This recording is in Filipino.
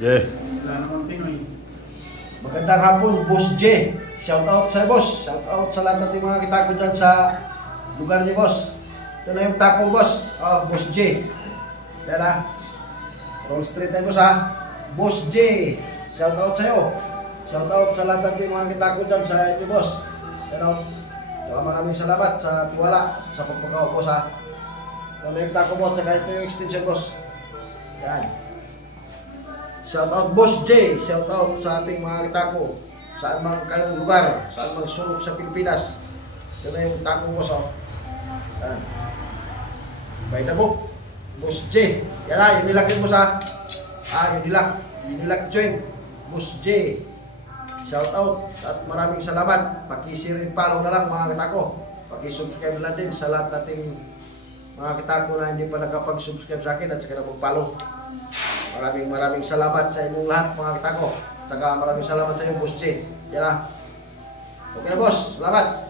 Yeah. Wala naman Pinoy. Magandang hapon, Boss J. Shout out sa boss. Shout out sa lahat natin mga kitako dyan sa lugar ni boss. Ito na yung taco boss. Boss J. Yan na. Wrong street tayo boss ha. Boss J. Shout out sa'yo. Shout out sa lahat natin mga kitako dyan sa inyo boss. Yan o. So maraming salamat sa tiwala sa pagpagawa boss ha. Ito na yung taco boss. Saka ito yung extension boss. Yan. Shout out Boss J, shout out sa ating mga kitako. Saan man kayong lugar, saan man sulok sa Pilipinas. Ito na yung tako boss oh. Yan. By the book, Boss J. Yan na, yung nilagin mo sa yung nilag join, Boss J. Shout out at maraming salamat. Paki-share and follow na lang mga kitako. Paki-subscribe na din sa lahat nating mga kitako na hindi pa nakapag-subscribe sa akin at saka mag-follow. Maraming salamat sa inyong lahat mga kitako. Saka maraming salamat sa iyo Boss J. Yan na. Okay na boss, salamat.